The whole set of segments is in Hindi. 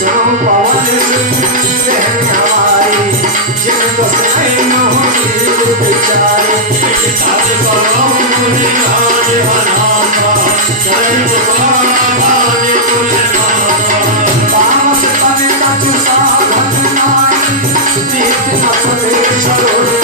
सुनो पवन बहन हमारी जिन बस बेचारी तामस तन का चुसा घटनाई नित्य नफले सरोज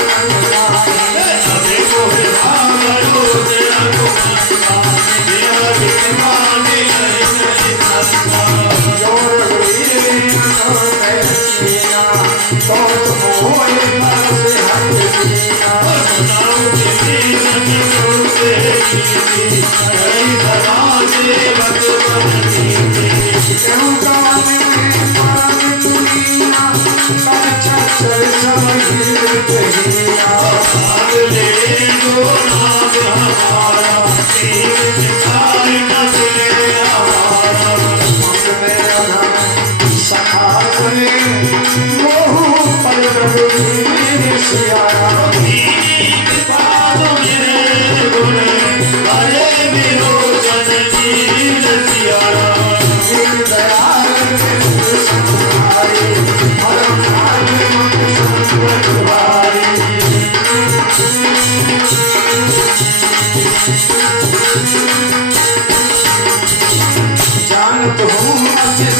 जानत हूँ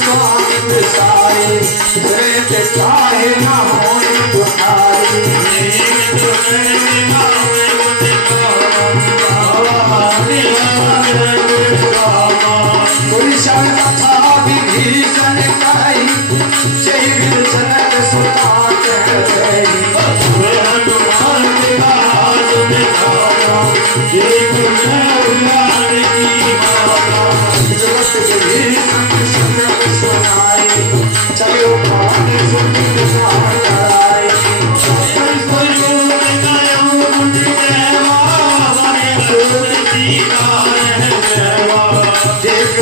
स्वामी सारे चाहे ना होने तुम्हारी कथा विभीषण कही जय जनक सुता चलो देख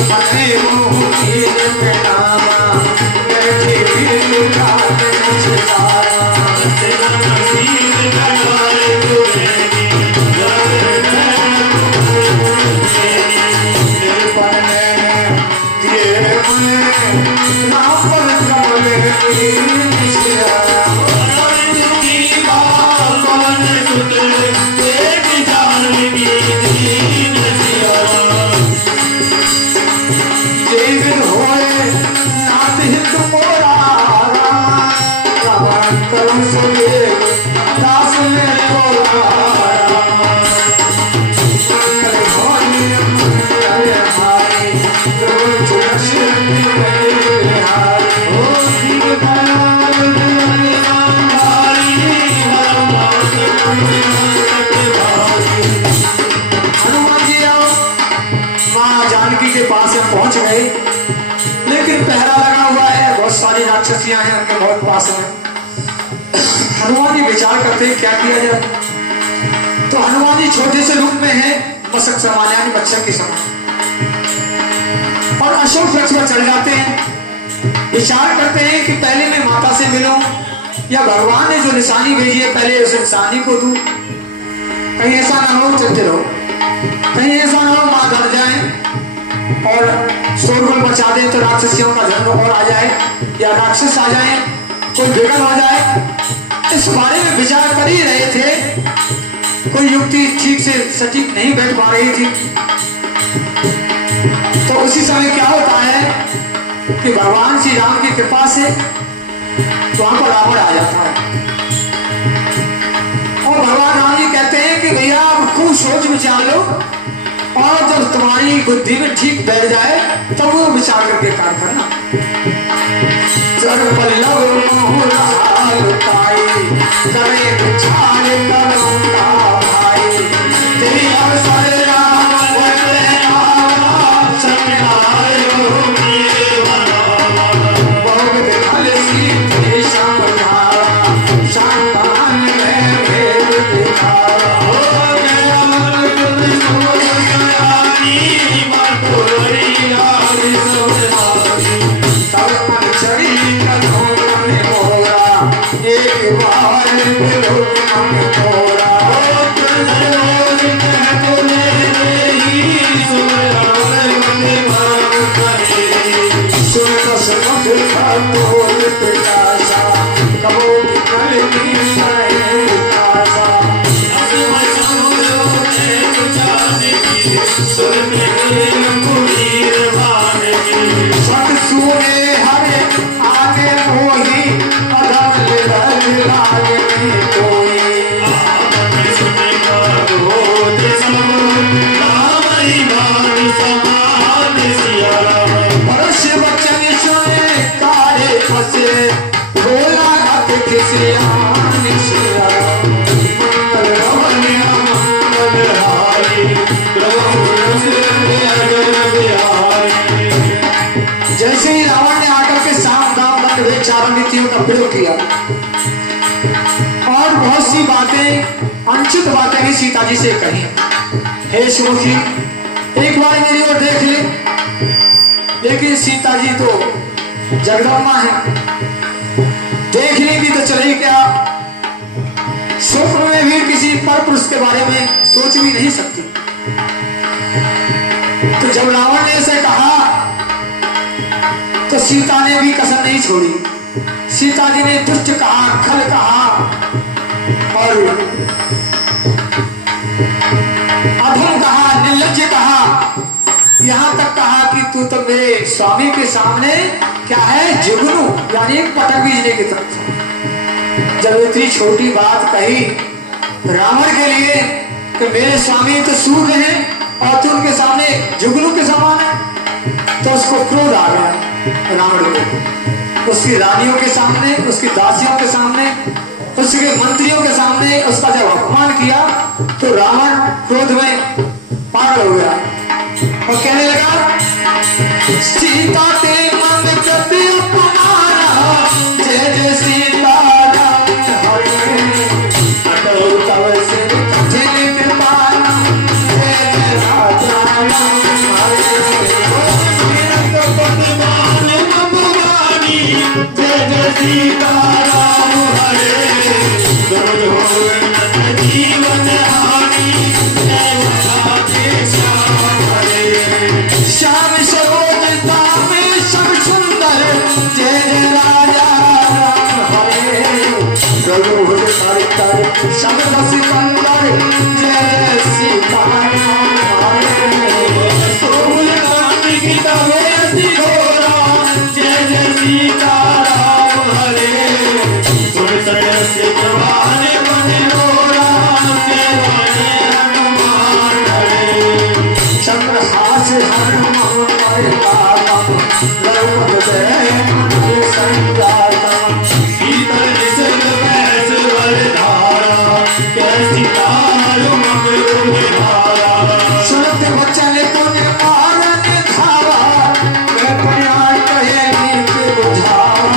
मने के पास हम पहुंच गए, लेकिन पहरा लगा हुआ है, बहुत सारी राक्षसियां हैं उनके बहुत पास में। हनुमान जी विचार करते हैं क्या किया जाए। तो हनुमान जी छोटे से रूप में है, मशक समान्यानी बच्चों के समान, और अशोक वृक्ष पर चढ़ जाते हैं। विचार करते हैं कि पहले मैं माता से मिलूं या भगवान ने जो निशानी भेजी है पहले उस निशानी को दूं। कहीं ऐसा ना हो, चलते रहो, कहीं ऐसा ना हो मां डर जाए और शोरगुल मचा दे तो राक्षसियों का झंड और आ जाए या राक्षस आ जाए, कोई बिगड़ हो जाए। इस बारे में विचार कर ही रहे थे, कोई युक्ति ठीक से सटीक नहीं बैठ पा रही थी। तो उसी समय क्या होता है कि भगवान श्री राम की कृपा से वहां पर रावण आ जाता है और भगवान राम जी कहते हैं कि भैया आप खूब सोच विचार लो, और जब तुम्हारी बुद्धि में ठीक बैठ जाए तब वो विचार करके कार्य करना। जब पल्लव करे विचार करूंगा भाई, तेरी अवसर राम बहुत फल सीते समझावा, शांतान में भेद दिखावा। एक बार सुन जैसे ही रावण ने आकर के साम दाम दंड भेद चारों नीतियों का प्रयोग किया और बहुत सी बातें अनुचित बातें भी सीता जी से कही। हे सुमुखी, एक बार मेरी ओर देख ले। लेकिन सीता जी तो जगदम्बा है, देखने की तो चले क्या, स्वप्न में भी किसी पर पुरुष के बारे में सोच भी नहीं सकती। तो जब रावण ने ऐसे कहा तो सीता ने भी कसर नहीं छोड़ी। सीता जी ने दुष्ट कहा, खल कहा और अधम कहा, निर्लज्ज कहा, यहां तक कहा कि तू तो मेरे स्वामी के सामने क्या है, जुगनू यानी पटक बीजने की तरफ। जब इतनी छोटी बात कही रावण के लिए कि मेरे स्वामी तो सूर्य हैं और तू उनके सामने जुगनू के समान है, तो उसको क्रोध आ गया रावण को। उसकी रानियों के सामने, उसकी दासियों के सामने, उसके मंत्रियों के सामने उसका जब अपमान किया तो रावण क्रोध में पागल हो गया और कहने लगा, सीता ते मन कति अपमाना, जय जय सीता जीवन हानि श्याम सरोजता में सब सुंदर, जय जय राजा हरे रघुवर सब सिकंदर, जय जय सीता जय जय सीता राम हरे चंद्रहास सुनते बच्चा ने तो मारने धावा, मैं प्रयाण कहे नीचे बुझावा,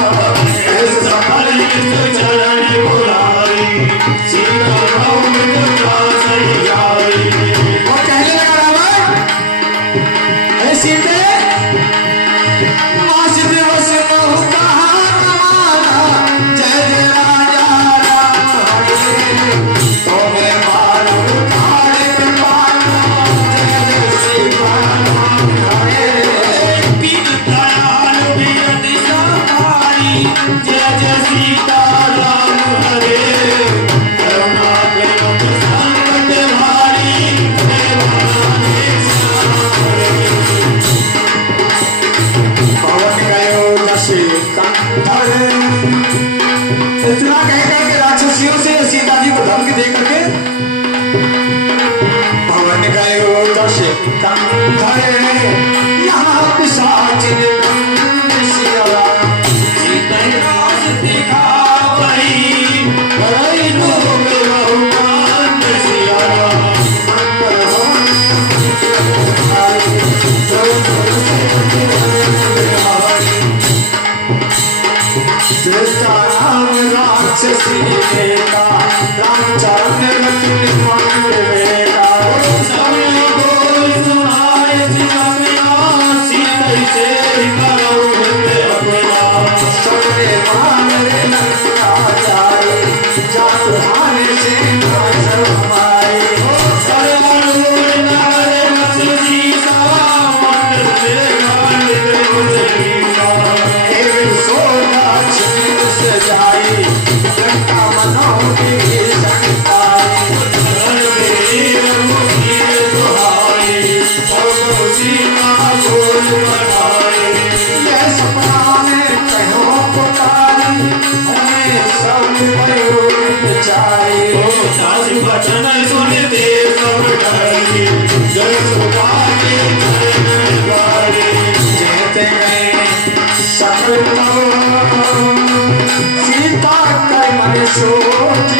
इतना कहकर के राक्षसियों से सीता जी को धमकी दे करके भवन गयो दश कंधरे, यहाँ पिशाच राक्षसी बेटा रामचरण सीता कर मन सोच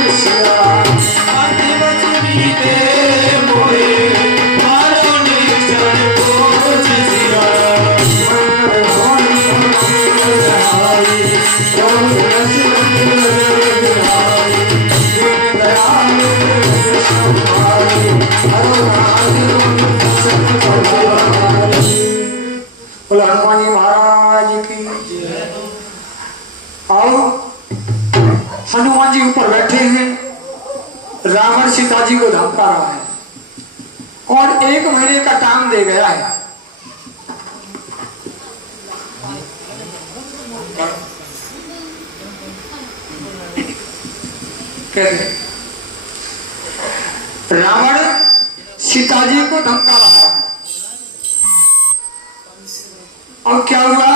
बोला हनुमान जी महाराज की। आओ, हनुमान जी ऊपर बैठे हैं, रावण सीता जी को धमका रहा है और 1 महीने का टाइम दे गया है। कहते रावण सीता जी को धमका रहा है और क्या हुआ?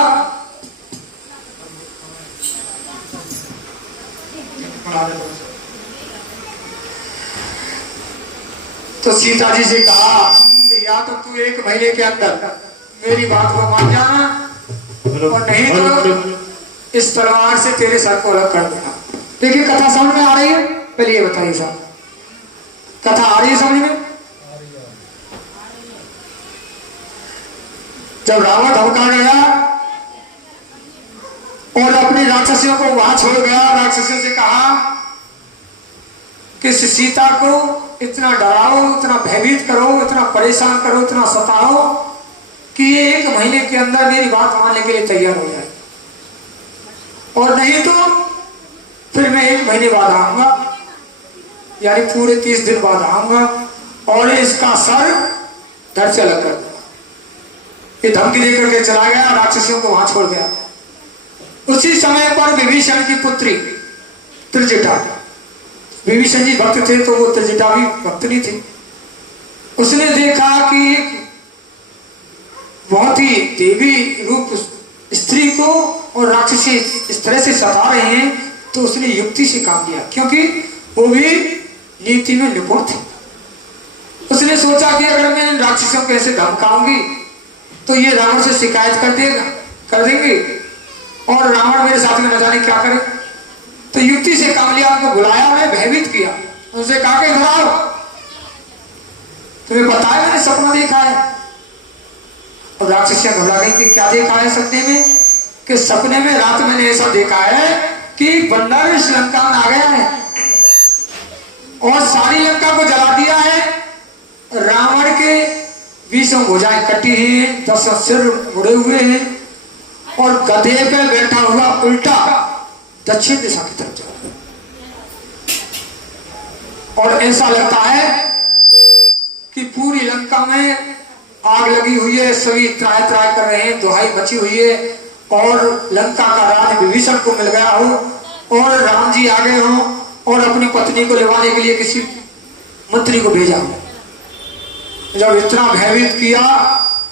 तो सीता जी से कहा कि या तो तू 1 महीने के अंदर मेरी बात को मान जाना और नहीं तो इस तलवार से तेरे सर को अलग कर देना। देखिए कथा समझ में आ रही है? पहले ये बताइए साहब, कथा आ रही है समझ में? जब रावण धमका गया और अपनी राक्षसियों को वहां छोड़ गया, राक्षसियों से कहा कि सीता को इतना डराओ, इतना भयभीत करो, इतना परेशान करो, इतना सताओ कि ये 1 महीने के अंदर मेरी बात मानने के लिए तैयार हो जाए और नहीं तो फिर मैं 1 महीने बाद आऊंगा, यानी पूरे 30 दिन बाद आऊंगा और इसका सर धड़ से अलग कर दूंगा। ये धमकी देकर के चला गया, राक्षसियों को वहां छोड़ गया। उसी समय पर विभीषण की पुत्री त्रिजटा, विभीषण जी भक्त थे तो वो त्रिजटा भी भक्तनी थी। उसने देखा कि एक बहुत ही देवी रूप स्त्री को और राक्षसी इस तरह से सता रहे हैं, तो उसने युक्ति से काम लिया, क्योंकि वो भी नीति में निपुण थे। उसने सोचा कि अगर मैं राक्षसियों को ऐसे धमकाऊंगी तो ये रावण से शिकायत कर देंगे और रावण मेरे साथ में न जाने क्या करे। तो युक्ति से काम लिया, उनको बुलाया, मैं भयभीत किया, उनसे कहा कि इधर आओ, तुम्हें पता है मैंने सपना देखा है। और राक्षसियां घबरा गई कि क्या देखा है सपने में? कि सपने में रात मैंने ऐसा देखा है कि बंदर इस लंका में आ गया है और सारी लंका को जला दिया है। रावण के 20 भुजाएं कटी हैं, 10 सिर मुड़े हुए हैं और गधे पे बैठा हुआ उल्टा दक्षिण दिशा की तरफ जा रहा है। और ऐसा लगता है कि पूरी लंका में आग लगी हुई है, सभी त्राय त्राय कर रहे हैं, दुहाई मची हुई है और लंका का राज विभीषण को मिल गया हो और राम जी आ गए हो और अपनी पत्नी को लेवाने के लिए किसी मंत्री को भेजा हो। जब इतना भयभीत किया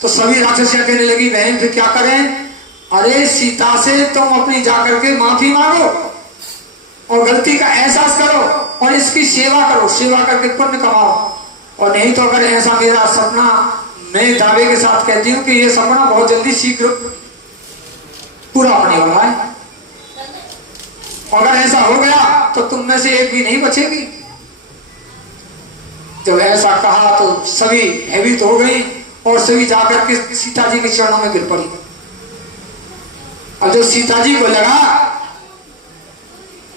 तो सभी राक्षसियां कहने लगी बहन फिर क्या करें? अरे सीता से तुम अपनी जाकर के माफी मांगो और गलती का एहसास करो और इसकी सेवा करो, सेवा करके पुण्य कमाओ। और नहीं तो अगर ऐसा मेरा सपना, मैं दावे के साथ कहती हूँ कि ये सपना बहुत जल्दी शीघ्र पूरा होने वाला है। अगर ऐसा हो गया तो तुम में से एक भी नहीं बचेगी। जब ऐसा कहा तो सभी भयभीत हो गई और सभी जाकर के सीता जी के चरणों में गिर पड़ी। अब जो सीता जी को लगा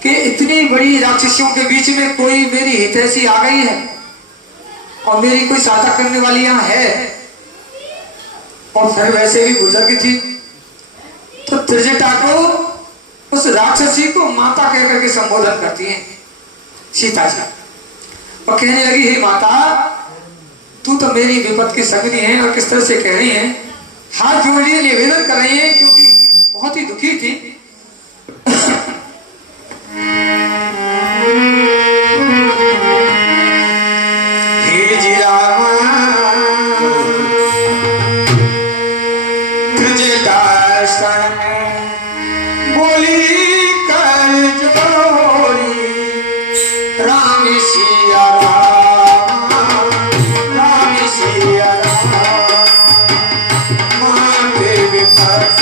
कि इतनी बड़ी राक्षसियों के बीच में कोई मेरी हितैषी आ गई है और मेरी कोई सहायता करने वाली यहाँ है और फिर वैसे भी बुजुर्ग थी, तो त्रिजटा को उस राक्षसी को माता कहकर के संबोधन करती हैं सीता जी और कहने लगी हे माता, तू तो मेरी विपद की संगनी है। और किस तरह से कह रही है? हाथ जोड़ लिए निवेदन कर रही है क्योंकि बहुत ही दुखी थी। हे जी राम त्रिजटा बोली कर जोड़ी राम सिया राम, राम सिया राम, माते विपत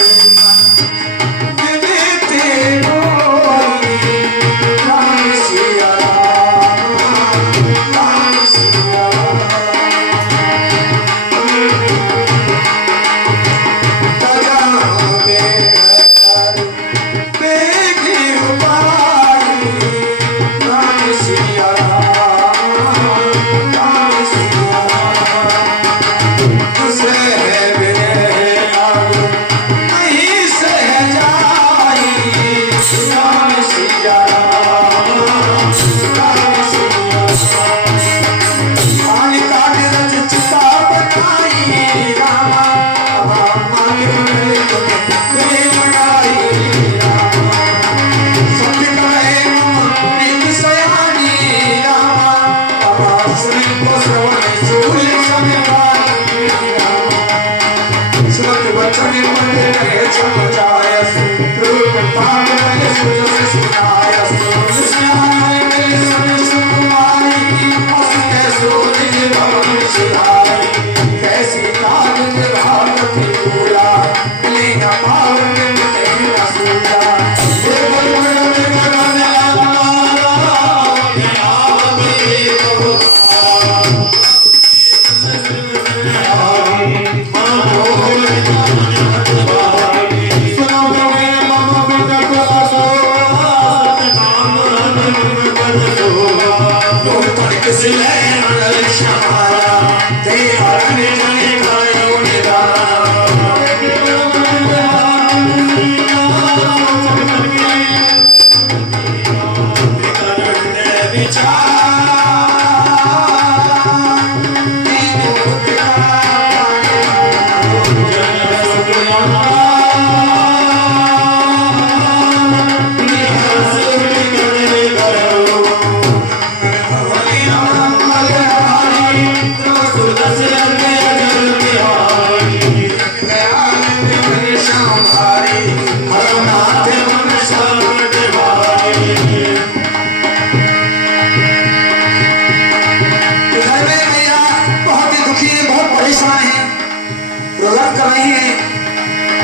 पे ले मंगल श्यामारा तेरा निजने गायो निदाना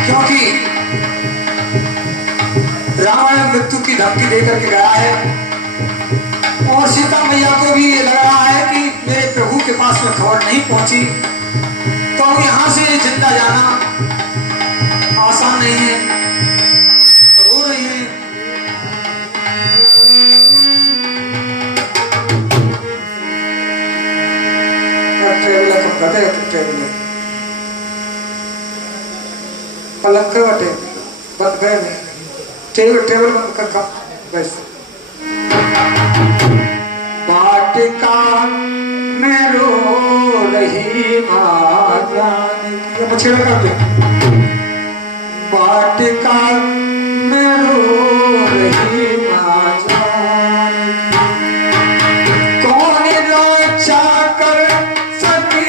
क्योंकि रावण मृत्यु की धमकी देकर के गया है और सीता मैया को भी ये लग रहा है कि मेरे प्रभु के पास में खबर नहीं पहुंची तो यहां से जिंदा जाना आसान नहीं है। रो रही है। ट्रेवलर पलंग के बटे बंद करे नहीं टेबल बंद कर का बस वाटिका में रो रही माँ जाने की ये मछली कर दे वाटिका में रो रही माँ जाने की कौन रोचा कर सके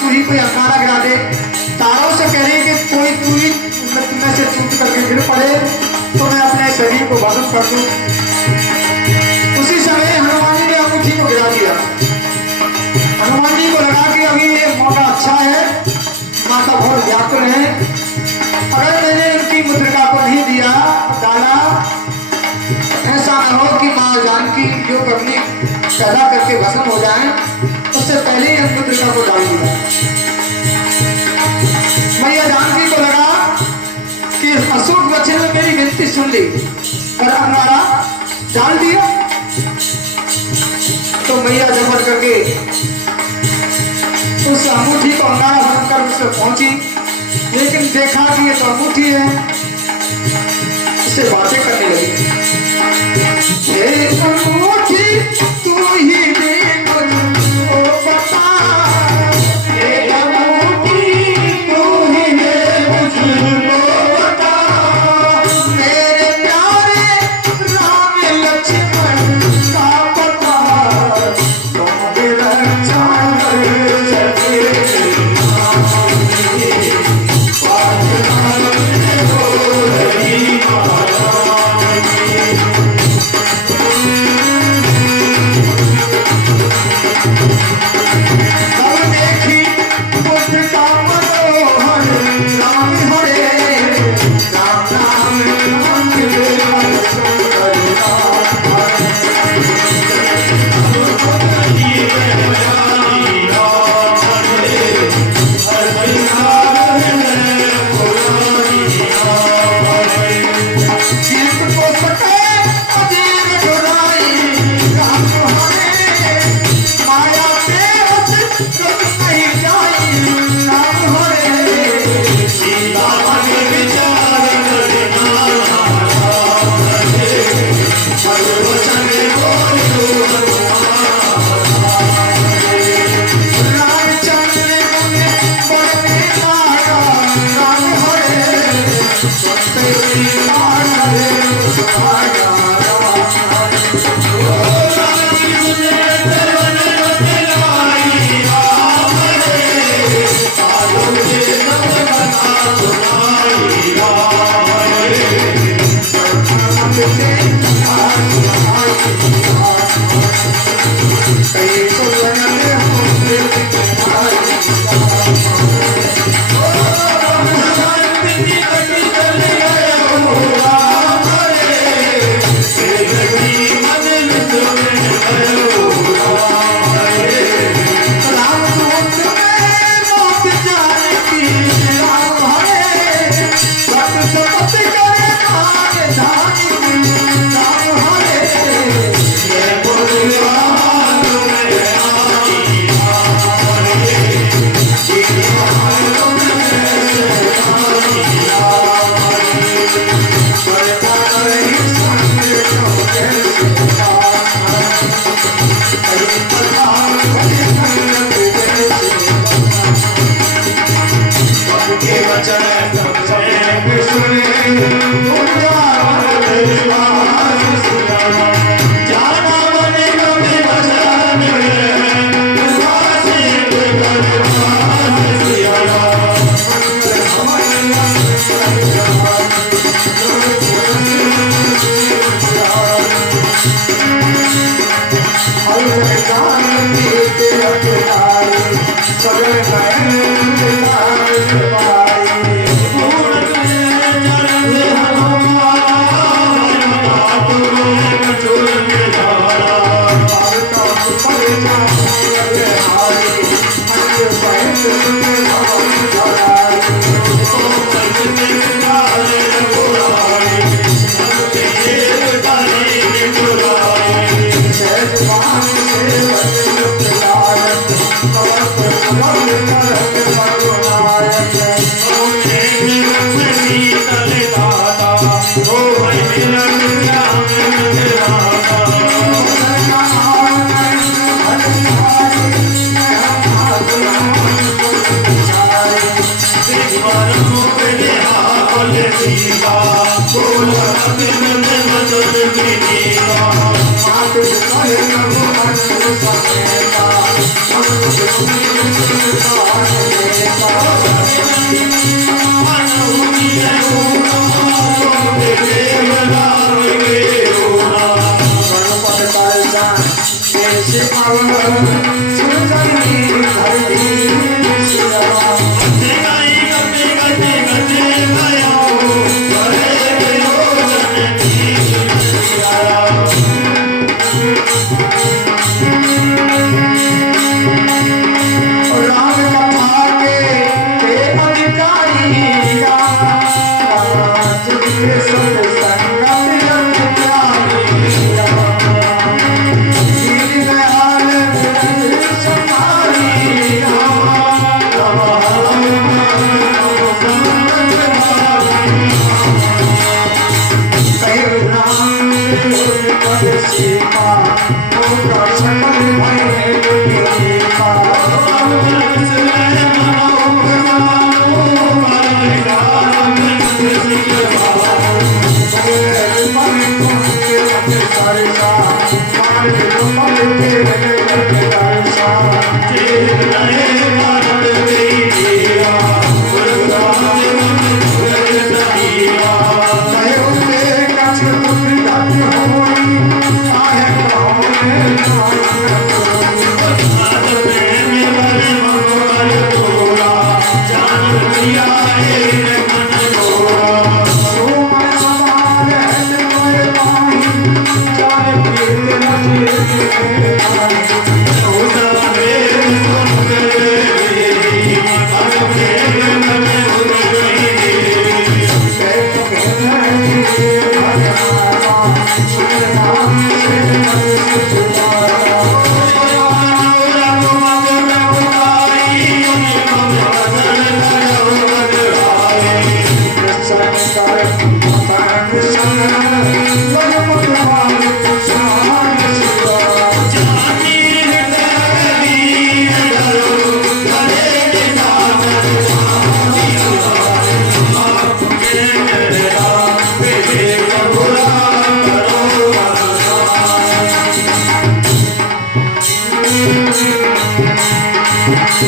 तू ही कोई अंगारा गिरा दे तारों से कह रही कि कोई पूरी में से टूट करके गिर पड़े तो मैं अपने शरीर को भस्म कर दूं। उसी समय हनुमान जी ने अंगूठी को गिरा दिया। हनुमान जी को लगा कि अभी ये मौका अच्छा है, माता बहुत व्याकुल है, अगर मैंने उनकी मुद्रिका को नहीं दिया डाला ऐसा न हो कि माँ जानकी जो अग्नि पैदा करके भस्म हो जाए, उससे पहले ही मुद्रिका को डाल दिया। मैया जानकी को लगा कि अशोक बच्चे ने मेरी विनती सुन ली और अंगारा डाल दिया, तो मैया जबर करके उस अंगूठी को अंगारा बनकर उससे पहुंची, लेकिन देखा कि ये तो अंगूठी है, उससे बातें करने लगी। ये अंगूठी तू ही दे मुझको बता, ये अंगूठी तू ही दे मुझको बता, मेरे प्यारे राम लक्ष्मण का पता, तुम्हें रक्षा कर सके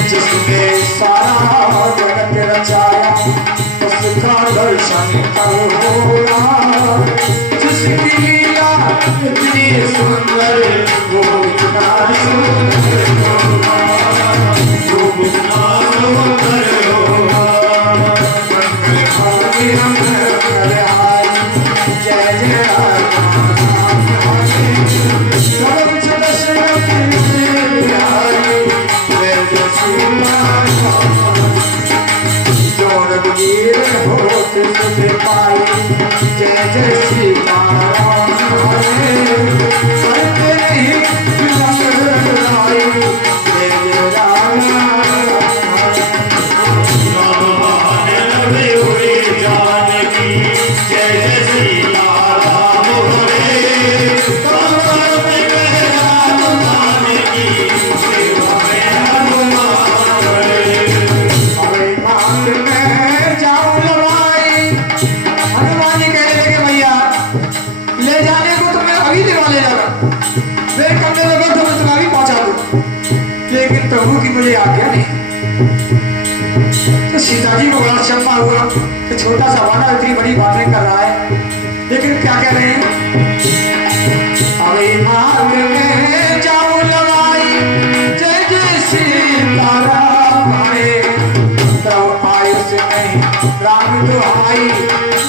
जिसने सारा जगत रचाया उसका दर्शन करो जिसकी लीला इतनी सुंदर वो इतना सुंदर वो इतना सुंदर जय जय जय जय श्री प्रभु की मुझे आज्ञा नहीं। तो सीता जी को बड़ा शर्मा हुआ कि छोटा सा वाला इतनी बड़ी बातें कर रहा है, लेकिन क्या कह रहे हैं, अरे मार्ग में जाऊं लगाई जय जय सीताराम। दुहाई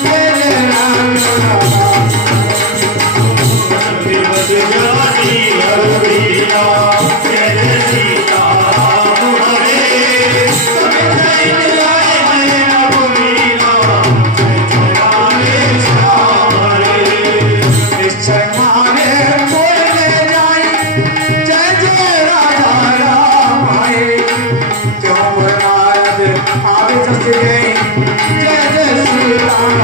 जय जय राम निश्चय माने बोले जाई जय जय राजा राम आए क्यों बनायद आगे जस गए जय जय श्री राम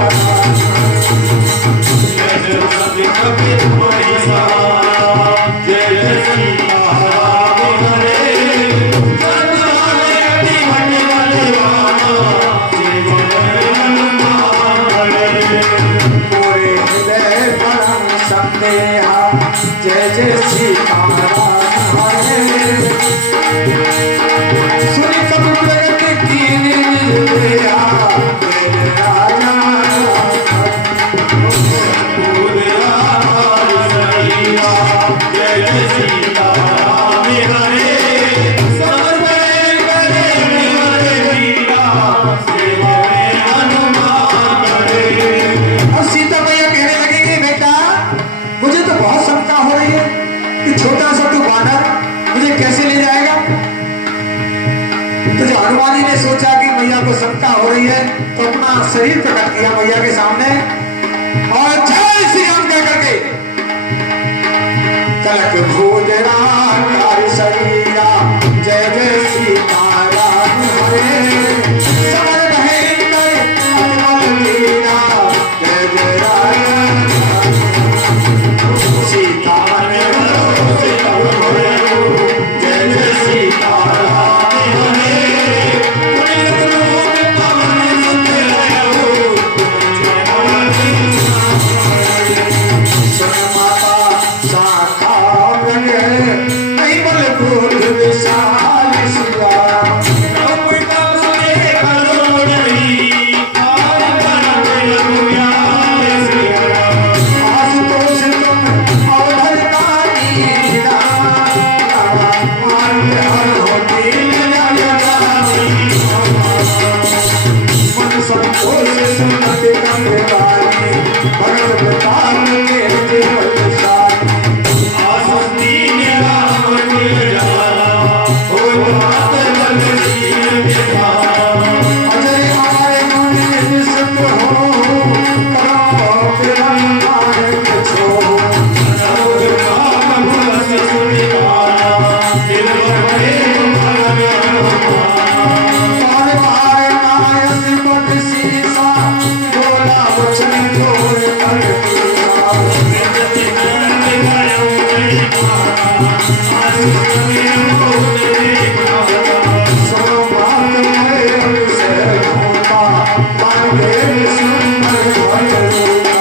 पूरे हृदय परम संदेहा जय जय श्री राम सुनि कब प्रगट कीन निर्दया जय जय राजा और सीता मैया कहने लगेंगे बेटा मुझे तो बहुत शंका हो रही है कि छोटा सा तू बानर मुझे कैसे ले जाएगा। तो जो हनुमान जी ने सोचा कि मैया को शंका हो रही है तो अपना शरीर प्रकट किया मैया के सामने और जय श्री राम कह करके कलक भूदरा कार शरीरा जय जय सीताराम हरे समर भयंकर अतुल लीला जय जय राम सीता ने जय जय सीताराम माता शाखा बल फूल विशाल शिवा आशुतोष तुम अवधर काली मन संतोष सुनत कंगाली भगत प्रताप के जीवन सार अजय हमारे मन सुख हो करो प्रेम मार्ग छो पार पार नायक पट सीसा बोला वचन तोड़ कर सो बात में से होता मांगे सुंदर भजरूता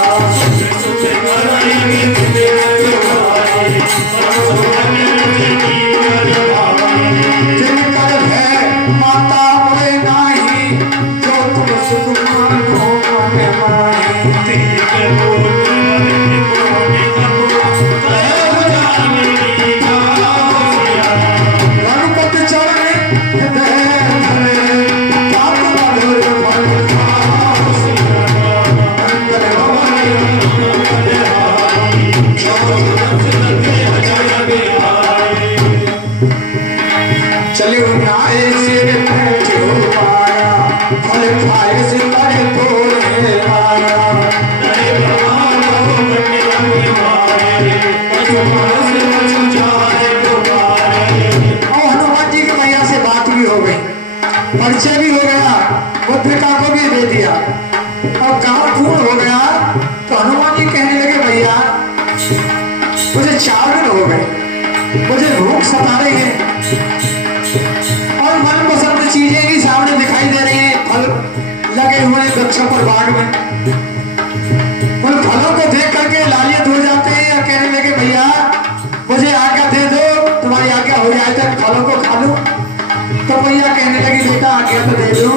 जिनकर है माता मोरे नाही जो तुम सुख मानो मन माही रघुपति चरण हृदय धरे तात मधुर फल चले उन्नाए सिर जो पाया फल खाए से करे तोड़े पाया और हनुमान जी की मैया से बात भी हो गई परिचय भी हो गया पत्रिका को भी दे दिया और काम पूर्ण हो गया तो हनुमान जी कहने लगे भैया मुझे 4 दिन हो गए मुझे भूख सता रही है और मनपसंद चीजें ही सामने दिखाई दे रही हैं फल लगे हुए हैं वृक्षों पर बाग में उन फलों को देख करके लालियत हो जाते हैं या कहने लगे भैया मुझे आज्ञा दे दो तुम्हारी आज्ञा हो जाए तो फलों को खा लूं। तो भैया कहने लगी बेटा आज्ञा तो दे दूं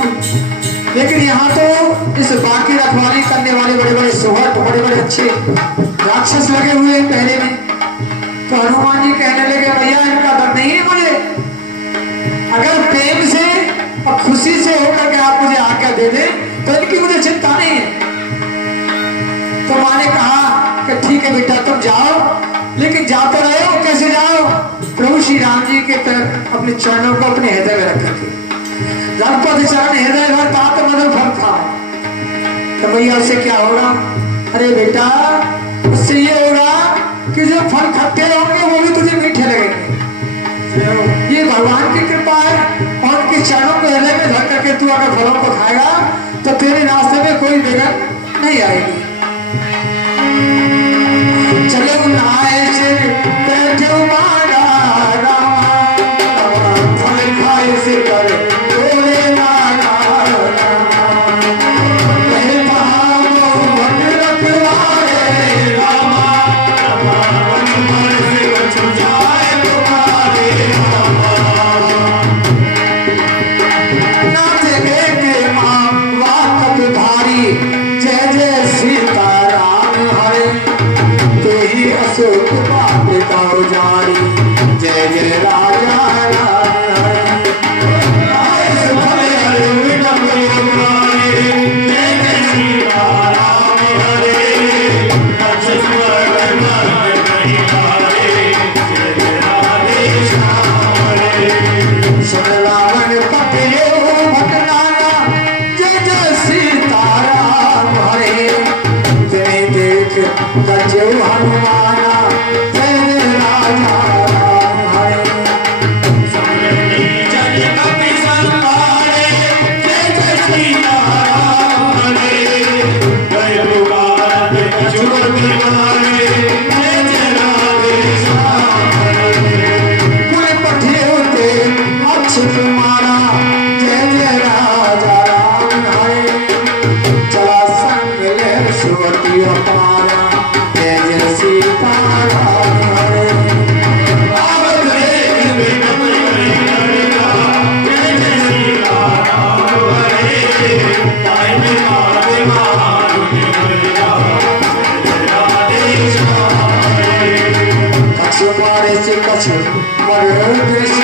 लेकिन यहाँ तो इस बाकी रखवाली करने वाले बड़े बड़े सोहर बड़े बड़े अच्छे राक्षस लगे हुए हैं पहले में। तो हनुमान जी कहने लगे भैया इनका डर नहीं है मुझे, अगर प्रेम से और खुशी से होकर के आप मुझे आज्ञा दे दें तो इनकी मुझे नहीं है। तो माँ ने कहा कि ठीक है बेटा तुम जाओ, लेकिन जाते रहे हो कैसे जाओ? प्रभु श्री राम जी के तरफ अपने चरणों को अपने हृदय में रख करके, रघुपति चरण हृदय भर तात मधुर फल खाओ। तो भैया उससे क्या होगा? अरे बेटा उससे ये होगा कि जो फल खट्टे होंगे वो भी तुझे मीठे लगेंगे। ये भगवान की कृपा है, और उनके चरणों को हृदय में धर करके तू अगर फलों को खाएगा तो तेरे रास्ते में कोई विघ्न नहीं आएगी। चलो नहाए से बैठो मारा रामा, फल खाए से कर बोले नारा रामा, कहे महामो भट रखवारे रामा, मन से बच जाए तुम्हारे नाथ के माँ वाकफ भारी, जय जय सीताराम हरे, ते ही अशोक बाप का जारी, जय जय राजा राम हरे। आए भले हरे विडम्ब युगारे, जय जय सीताराम हरे, अच्युत वर्णन नहीं हारे, जय जय राधे श्याम हरे। सुन रावण पकड़े भटनाना, जय जय सीताराम हरे, तेरे देख गजो हनुमाना, जय जय राजा राम हरे। जय कपि संहारे, जय जय सीताराम हरे, जय पुकार अच्युत निवारे, जय जय राधे श्याम हरे। कुल पठे होते अच्युत मारा, जय जय राजा राम हरे, चला संग ले सुरति अपारा, जय जय सीताराम हरे। आवत देख विनम्र करिया, जय जय सीताराम हरे, ताई में मारे मारुति हरिया, जय राधे श्याम हरे। कछु मारे से कछु मर दृश्य,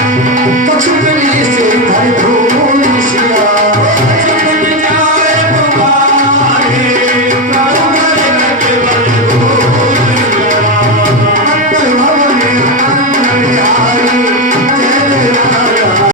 कछु गली से धर धो